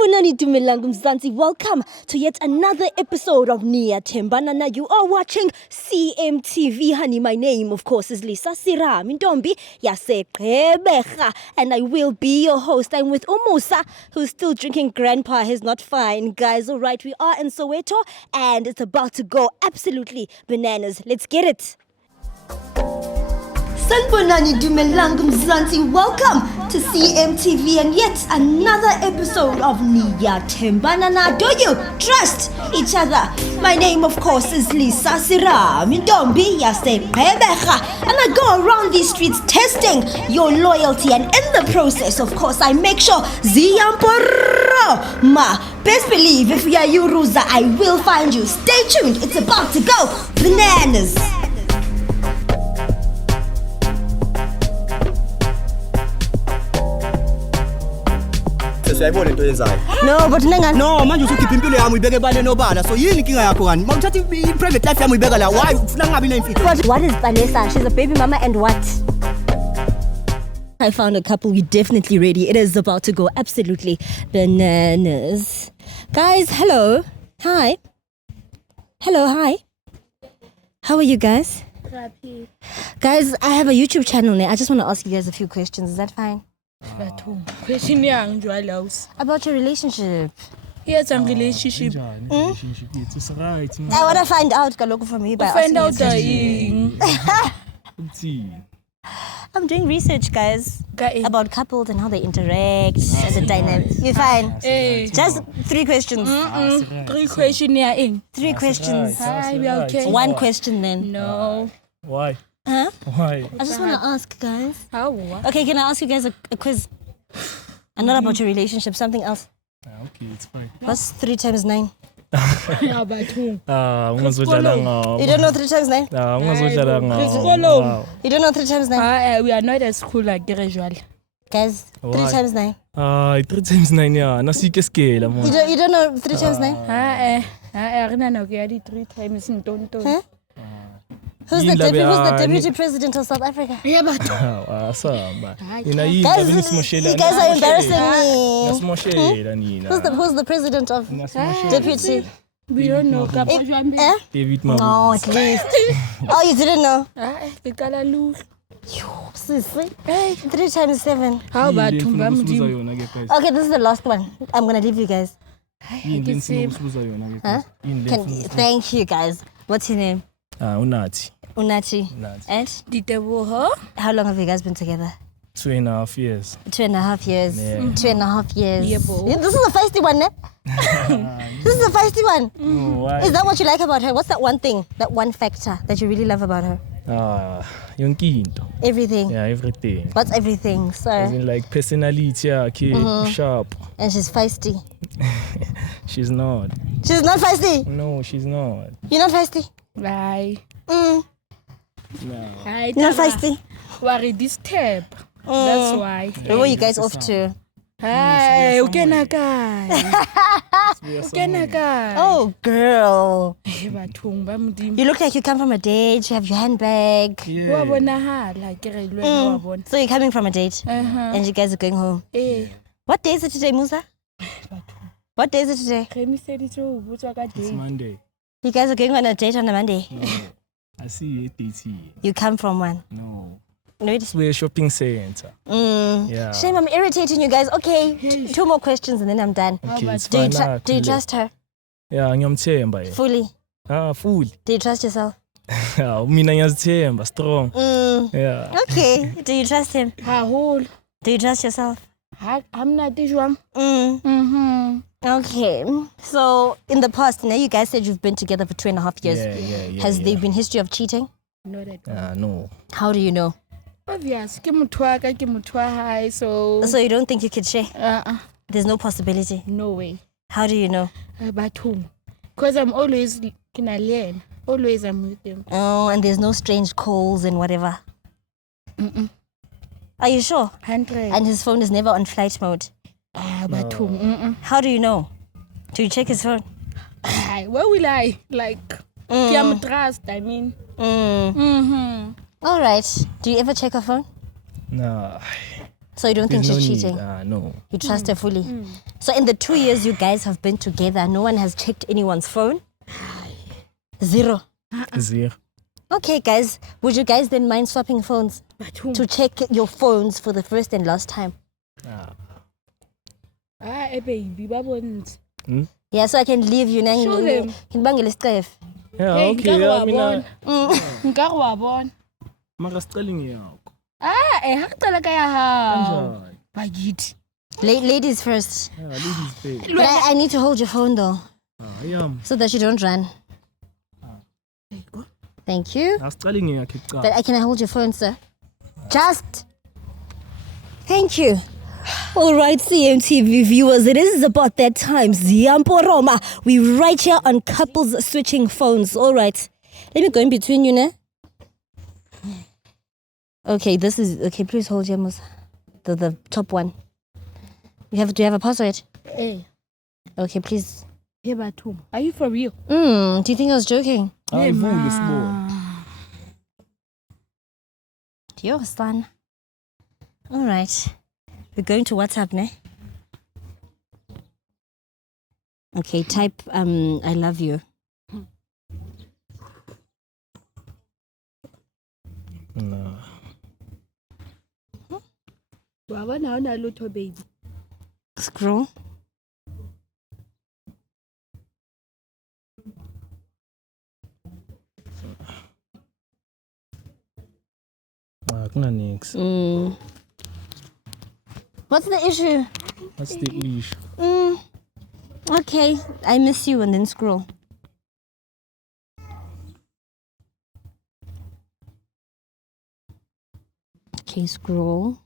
Sanibonani dumelang Mzansi. Welcome to yet another episode of Niyathembana Na. You are watching CMTV, honey. My name, of course, is Lisa Serame Ntombi yaseGqeberha, and I will be your host. I'm with Umusa, who's still drinking grandpa. He's not fine, guys. All right, we are in Soweto, and it's about to go absolutely bananas. Let's get it. Sanibonani dumelang Mzansi. Welcome to CMTV and yet another episode of Niyathembana Na. Do you trust each other? My name, of course, is Lisa Serame Ntombi yaseGqeberha, and I go around these streets testing your loyalty, and in the process, of course, I make sure ma. Best believe if we are Yuruza, I will find you. Stay tuned. It's about to go bananas. No, but nenga. No, manje usukhipha impilo yami uyibeke ebale nobala. So yini inkinga yakho kani? Mawuthatha i-private life yami uyibeka la. Why ufuna ngabi nemfihlo? What is Vanessa? She's a baby mama and what? I found a couple. We're definitely ready. It is about to go absolutely bananas. Guys, hello. Hi. Hello, hi. How are you guys? Happy. Guys, I have a YouTube channel now. I just want to ask you guys a few questions. Is that fine? Question young Joylaus. About your relationship. Yes, I'm relationship. It's right. I want to find out Kaloko from you by Find out I'm doing research, guys, about couples and how they interact and the dynamics. You fine? Just 3 questions. 3 questions in. 3 questions. Hi, we are okay. 1 question then. No. Why? Huh? Why? I just want to ask, guys. How? Okay, can I ask you guys a quiz? And not about your relationship, something else. Okay, it's fine. What's 3 times 9? Yeah, but who? You don't know 3 times 9? You don't know 3 times 9? We are not at school like usual. Guys, 3 times 9. 3 times 9, yeah. Na sike scale, man. You don't know 3 times 9? I know 3 times in don't. Huh? Who's the deputy president of South Africa? Yeah, but Guys, you guys are embarrassing me. Who's the president of deputy? we don't know. David Mabu. No, at least. Oh, you didn't know? The color look. 3 times 7. How about Okay, this is the last one. I'm gonna leave you guys. Huh? Thank you, guys. What's your name? Unati. Unati. And how long have you guys been together? 2.5 years. 2.5 years. Yeah. 2.5 years. Yeah, bo. This is a feisty one, eh? This is a feisty one. Why? Is that what you like about her? What's that one thing, that one factor that you really love about her? Yonke into. Everything. Yeah, everything. What's everything, As sir? in like personality, sharp. And she's feisty. She's not. She's not feisty? No, she's not. You're not feisty? Bye. No. You're not feisty? Worry this tab. That's why. Where were you guys off to? Hi, okay. Oh, girl. You You look like you come from a date. You have your handbag. Yeah. So you're coming from a date, and you guys are going home. What day is it today, Musa? What day is it today? It's Monday. You guys are going on a date on a Monday. No. I see a DT. You come from one. No. No, It's a shopping center. Yeah. Shame I'm irritating you guys. Okay, 2 more questions and then I'm done. Okay, it's Do you, fine. do you trust her Yeah, ngiyamthemba. fully? Fully. Do you trust yourself? Mina ngiyazithemba, strong. Yeah. Okay. Do you trust him? Do you trust yourself? I'm not this one. Okay. So in the past, you guys said you've been together for 2.5 years. Yeah. Has there been history of cheating? Not at all. No. How do you know? Obvious. High, so So you don't think you could share? There's no possibility. no way. How do you know? But whom? Because I'm always can I learn. Always I'm with them. Oh, and there's no strange calls and whatever. Are you sure? 100. And his phone is never on flight mode. But whom? How do you know? Do you check his phone? Where will I? Like, trust, I mean. All right. Do you ever check her phone? Nah. So you don't think There's she's no cheating? need. No. You trust her fully. So in the 2 years you guys have been together, no one has checked anyone's phone? Zero. Zero. Okay, guys. Would you guys then mind swapping phones to check your phones for the first and last time? Baby, babons. Yeah, so I can leave you now. Show them. Yeah, Hey, okay. Yeah, mina. Nkare wa bona. Mara sicela ngiyakho. Hakucela kaya ha. Kanjani? Bagithi. Ladies first. Yeah, ladies first. But I need to hold your phone though, Yam. so that you don't run. Thank you. Asicela ngiyakho icala. But can I hold your phone, sir? Just. Thank you. All right, CMTV viewers, it is about that time. Ziampo Roma. We right here on couples switching phones. All right. Let me go in between you, ne? Okay, this is... Okay, please hold your mouse. The top one. Do you have a password? Hey. Okay, please. Are you for real? Do you think I was joking? Hayi vule sibone. Yo, son. All right. We're going to WhatsApp, ne? Okay, type I love you. No. Baba na una lutho baby. Scroll. Kuna nix. What's the issue? What's the issue? Okay, I miss you and then scroll. Okay, scroll.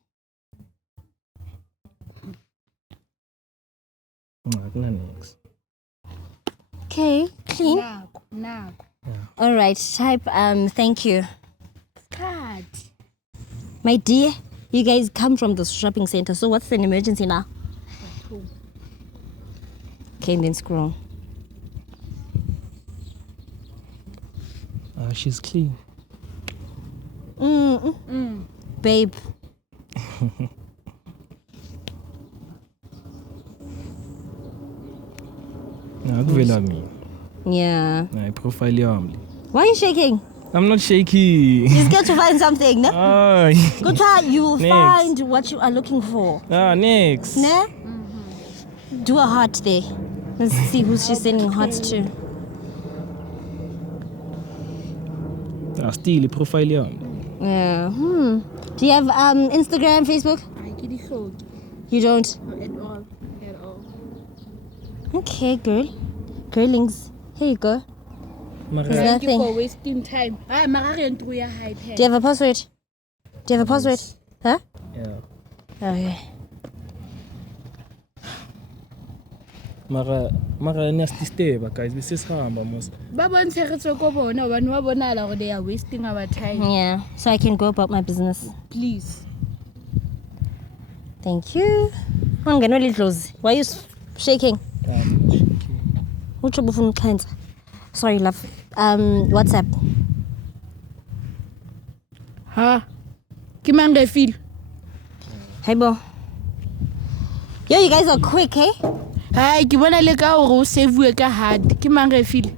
Kuna nix. Okay, clean. Naku. All right, type thank you. Card. My dear, you guys come from the shopping center, so what's an emergency now? Okay, and then scroll. She's clean. Babe. Akuvela mina. Yeah. Na profile yami. Why are you shaking? I'm not shaky. You're scared to find something, no? Ay. Good try, you will Next. find what you are looking for. Next. Ne? Do a heart there. Let's see who she's sending hearts to. Still profile yami. Yeah. Do you have Instagram, Facebook? I get it so You don't? at all. At all. Okay, girl. Girlings. Here you go. Mara There's Thank you nothing. for wasting time. Marare through your hype. Do you have a password? Do you have a password? Huh? yeah. Okay. Mara niyasisteba guys. Besisihamba mos. Babontshegetso ko bona abantu ba bonala gore they are wasting our time. Yeah. So I can go about my business. Please. Thank you. Why are you shaking? Sorry, love. WhatsApp. Ha. Ke mang re feel? Hey, bo. Yo, you guys are quick, eh? Hayi ke bona le ka gore o save ka hard. Ke mang re feel?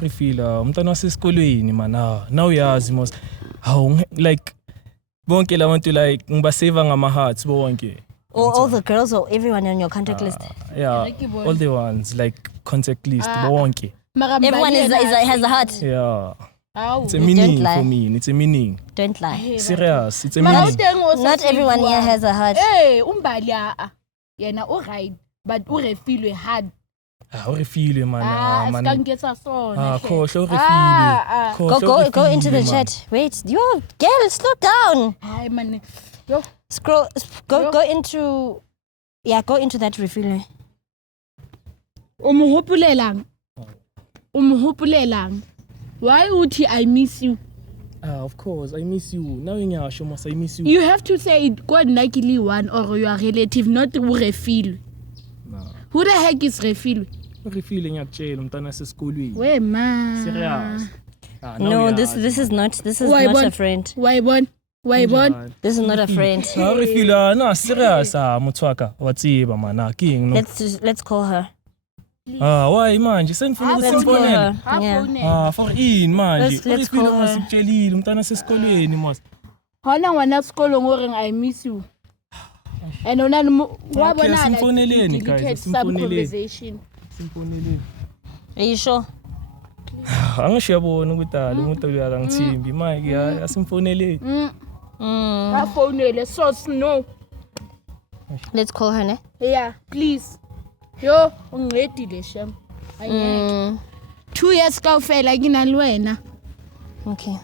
Refila umntwana wasesikolweni mana. Now uyazi mos. How like bonke labantu like ngibaseva ngama hearts bonke. All the girls or everyone on your contact list? Yeah. All the ones like contact list bonke. Everyone has a heart. Yeah. Aw. It's a meaning lie. for me. It's a meaning. Don't lie. Serious. It's a Mara meaning. Not everyone here has a heart. Eh, umbali a. Yena o right, but o re feel hard. O refile man. Ska ngeta sona. Khohle o refile. Go into the chat. Wait, yo, girl, slow down. Hayi man. Yo. Scroll. Go into. Yeah, go into that refill. Umuhopulelang. Why would I miss you? Of course, I miss you. Now ngiyasho mos I miss you. You have to say it God nakili one or your relative, not who refeel. No. Who the heck is refeel? Refile ngiyakutshela umntwana wasesikolweni. We man. Serious. No, this is not a friend. Why born? Why bon? This is not a friend. Ha re feel na serious motshwaka wa tseba mana king no. Let's call her. Why manje senifuna Let's call ukusimfonela. her. Yeah. For in manje. Let's call her. Masikutshelile umntana sesikolweni mos. Hona ngwana sekolo ngore I miss you. And ona wa bona simfoneleni guys, some conversation. Simfoneleni. Are you sure? Angishiyabona ukuthi umuntu uyakangithimbi manje asimfoneleni. Afonele so no. Let's call her, ne? Yeah, please. Yo, ungedile shem. Ayeke. 2 years ka fela kina lwena. Okay.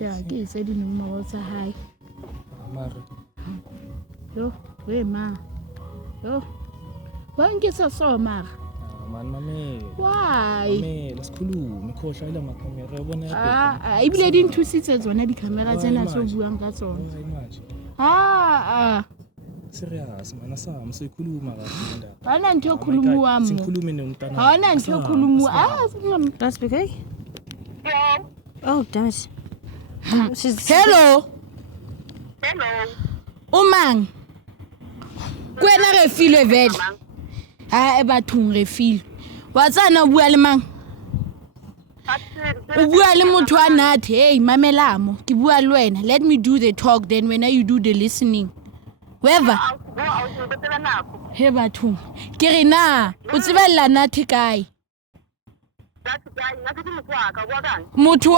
Yeah, ke se di nomoro tsa hae. Mara. Yo, we ma. Yo. Wa ngisa so mara. Man mame. Why? Mame, lesikhuluma ikhohla ila makamera yabona yabe. Ibile di nthusitse tsona di camera tsena tso buang ka tsona. Serious mana sami soyikhuluma kahle ndaba. Bana ntho okhuluma mo. Sikhulume nomntana. Hona ntho okhuluma. That's okay. Oh, damn it. Hello. Umang. Kwena re file vele. E bathong re file. Wa tsana bua le mang? O bua le motho a nathi. Hey, mamelamo. Ke bua le wena. Let me do the talk then when you do the listening. Whoever. He bathong. Ke re na, o tsebella nathi kae? Motho.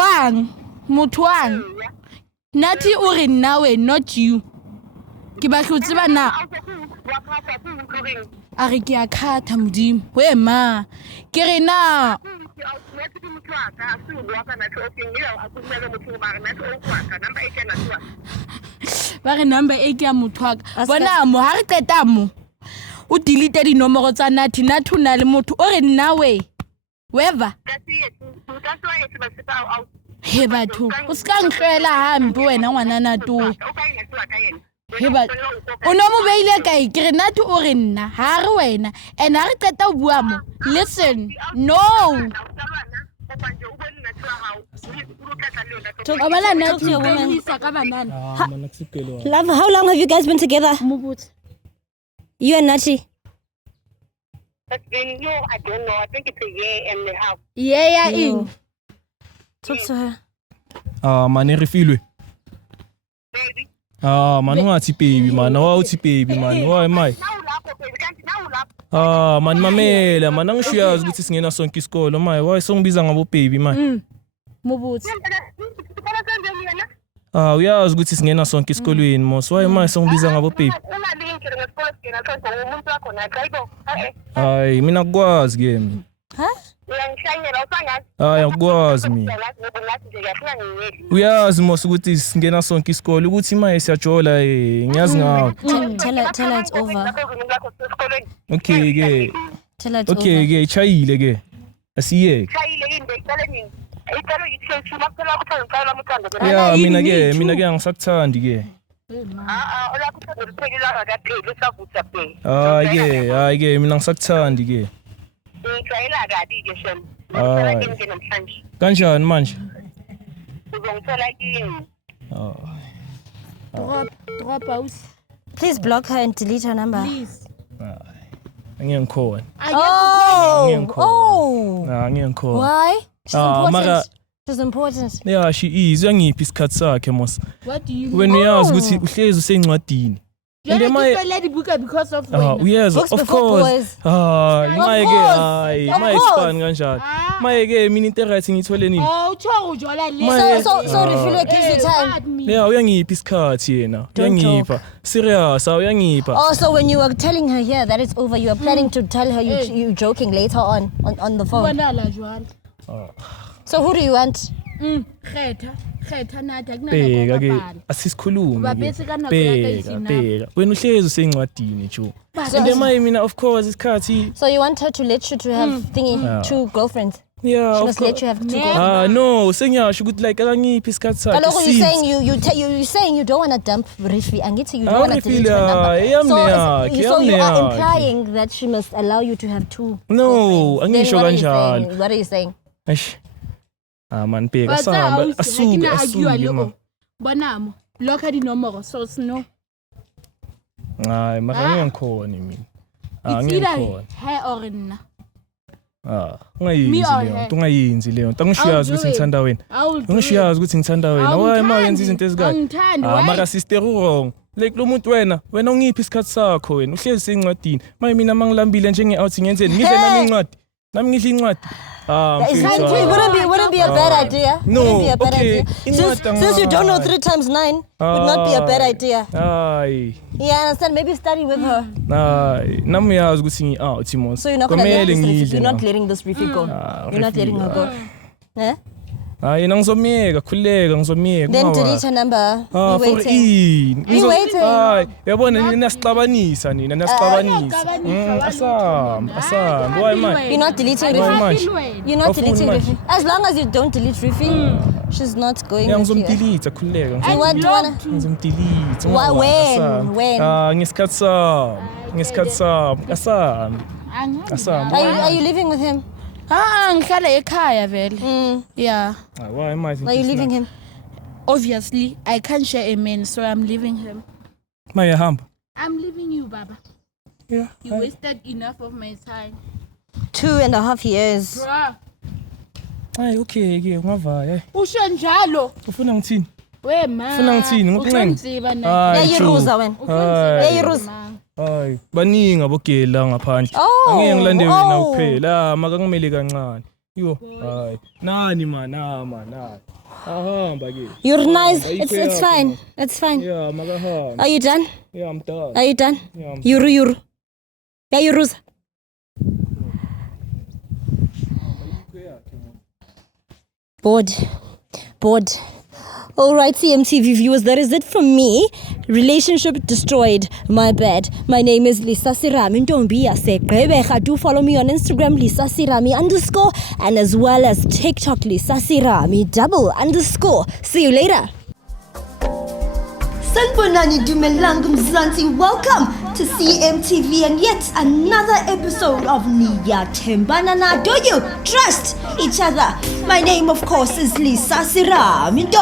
Nathi o re nawe, not you. Ke ba hlotse ba na. A re ke a khatha modimo. We ma. Ke re na. Ba re number 8 ya motho wa ka. Bona mo ha re qeta mo. O delete di nomoro tsa nathi na le motho o re nawe. Weva. He batho. O ska ntlwela hampe wena ngwana na to. He batho. O no mo beile kae ke re nathi o re nna ha re wena. And ha re qeta o bua mo. Listen. No. Talk to your woman. Love, Love, how long have you guys been together? You and Nachi? It's been, I don't know. I think it's a year and a half. Yeah, in. Talk to her. Man refilwe. Baby. Man ungathi baby man. Awuthi baby man. Why my? Man mamela man angishiyazi ukuthi singena sonke isikolo my. Why songibiza ngabo baby man? Mubuthi. Uyazi ukuthi singena sonke isikolweni mos. Why my songibiza ngabo baby? Hayi mina kukwazi ke mina. Uyangikwazi mina. Uyazi mos ukuthi singena sonke isikolo ukuthi maye siyajola ngiyazi ngawo. Tell her it's over. Okay ke. Tell her it's over. Okay ke chayile ke. Asiyeke. Yeah, mina ke angisakuthandi ke. Hayi ke mina ngisakuthandi ke. Kanjani manje? Drop out. Please block her and delete her number. Please. Angiyangikhona. Angiyangikhona. Why? She's important. Mara She's important. yeah, she is. Uyangiphi isikhathi sakhe mos. What do you When uyazi ukuthi uhlezi usencwadini. And then my lady book because of when. Yes, Books of before course. boys. Maye expand kanjani. Maye ke mina interest ngithole nini? Oh, cho ujola le. So Refilwe gives you time. Yeah, uyangiphi isikhathi yena. Uyangipha. Serious, uyangipha. Oh, so when you were telling her here that it's over, you were planning to tell her you joking later on the phone. Bona la jwala. So who do you want? Khetha nathi Bheka ke akunakho. asisikhulume. Ubabese kana kuyaka Bheka. Wena uhlezi usencwadini jo. And then mina of course isikhathi. So you want her to let you to have two girlfriends? Yeah, She of must course. let you have two girlfriends. No, sengiyasho ukuthi like akangiphi isikhathi sakhe. Kaloku you saying you don't want to dump Rifi. Angithi you don't want to delete her number. So you are implying that she must allow you to have two. No, girlfriends. angisho Then kanjalo. what are you saying? Eish. Man bheka sahamba asuke man. Bonamo. Lokho dinomoro so snow. Hayi mara ngiyakhona mina. Ngiyakhona. He or nna. Ungayenzi leyo nto angishiyazi ukuthi ngithanda wena. Angishiyazi ukuthi ngithanda wena. Why ma yenza izinto ezikahle? Mara sister wrong. Like lo muntu wena ungiphi isikhathi sakho wena uhlezi encwadini. Maye mina mangilambile njenge-out ngiyenzeni ngidle nami incwadi. Nami ngidle incwadi. Wouldn't be a bad idea. No, Wouldn't be a bad okay. idea. Since you don't know 3 times 9, would not be a bad idea. Aye. Yeah, I understand. Maybe study with her. Aye. Nami yazi ukuthi ngi-out mos. So you're not gonna let this you're not letting this refit go. You're not letting her go. Eh? Hayi ngizomiyeka khuleka ngizomiyeka. Then delete her number. We waiting. We waiting. Hayi, yabona nina nasixabanisa nina nasixabanisa. Asam. Why man? You're not deleting Rifi. You're not deleting Rifi. As long as you don't delete Rifi, she's not going with you. Ngizomdelete khuleka. You wanna? Ngizomdelete. When? Ngesikhathi sami. Asam. Are you living with him? Ngihlala ekhaya vele. Yeah. Why am I? Are you leaving him? Obviously, I can't share a man, so I'm leaving him. Maya hamba. I'm leaving you, Baba. Yeah. You wasted enough of my time. 2.5 years. Bruh. Hayi okay ungavaya. Usho njalo. Ufuna ngithini? We man. Ufuna ngithini? Ukunziba na. Yayiruza wena. Yayiruza. Hayi baningi abogela ngaphandle. Angeke ngilande wena kuphela maka kumele kancane. Yo hayi nani man ahamba ke. You're nice. It's fine. It's fine. Yeah makahamba. Are you done? Yeah I'm done. Are you done? Yeah, Yuru. Yayiruza. Bored. All right, CMTV viewers, that is it from me. Relationship destroyed. My bad. My name is Lisa Serame. Don't be a segqeberha. Do follow me on Instagram, Lisa Serame _ and as well as TikTok, Lisa Serame _. See you later. Sanibonani Dumelang Mzansi. Welcome to CMTV and yet another episode of Niyathembana Na. Do you trust each other? My name, of course, is Lisa Serame. And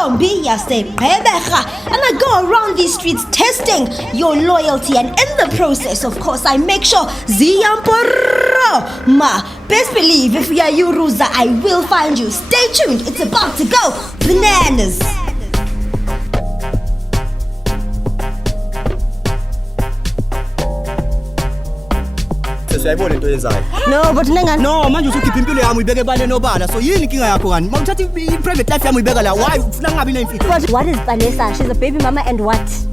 I go around these streets testing your loyalty, and in the process, of course, I make sure Ziyamporo ma. Best believe if we are Yuruza, I will find you. Stay tuned. It's about to go bananas. Siyayibona into yenzayo. No, but nengani. No, manje usukhipha impilo yami uyibeke bale nobala. So yini inkinga yakho kani? Mawuthatha i-private life yami uyibeka la. Why ufuna ngabi nemfihlo? What is Vanessa? She's a baby mama and what?